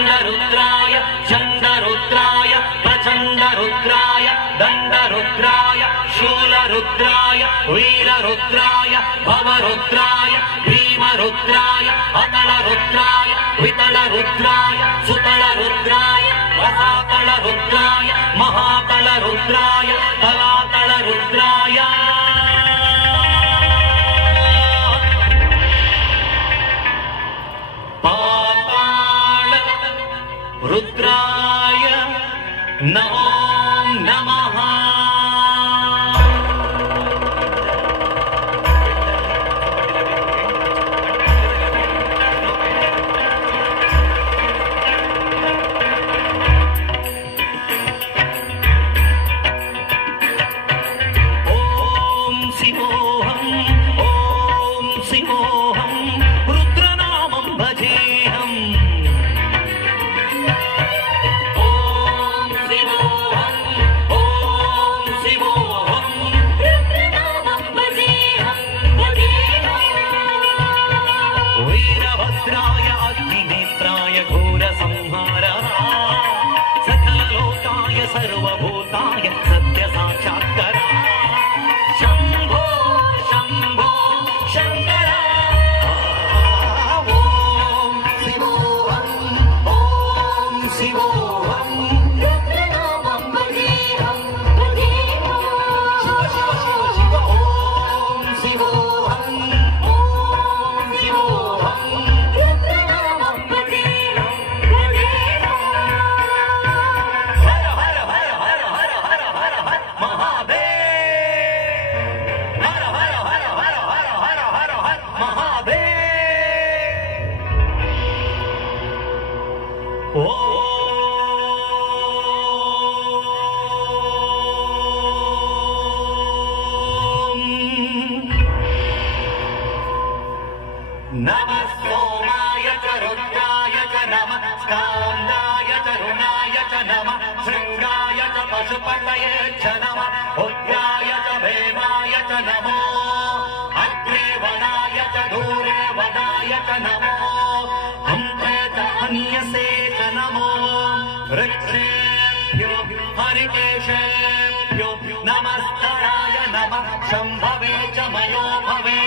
चण्डरुद्राय चण्डरुद्राय प्रचण्डरुद्राय दण्डरुद्राय शूलरुद्राय वीररुद्राय भवरुद्राय भीमरुद्राय अतलरुद्राय वितलरुद्राय सुतलरुद्राय रसातलरुद्राय महातलरुद्राय तलातलरुद्राय पाताल रुद्राय नमो नमः। शिवोऽहं रुद्रनामं भजेऽहम्। ॐ शिवोऽहं रुद्रनामं भजेऽहं वीरभद्राय अग्निनेत्राय घोरसंहारः सकललोकाय सर्वभूताय सत्यसाक्षात्करः शम्भो शम्भो शङ्कर। शिवोऽहं रुद्रनामं भजेऽहं शिव शिव शिव शिव। ॐ शिवोऽहं रुद्रनामं भजेऽहं हर हर हर हर हर हर हर हर महादेव। हर हर हर हर हर हर हर हर महादेव। ॐ नमः सोमाय च रुद्राय च नमः स्कान्दाय च रुणाय च नमः शृङ्गाय च पशुपतये च नमः उग्राय च भीमाय च नमो अग्रे वनाय च दूरे वनाय च नमो अन्ते च अन्यसे च नमो वृक्षेभ्यो हरिकेशेभ्यो नमस्तराय नमः शम्भवे च मयो भवे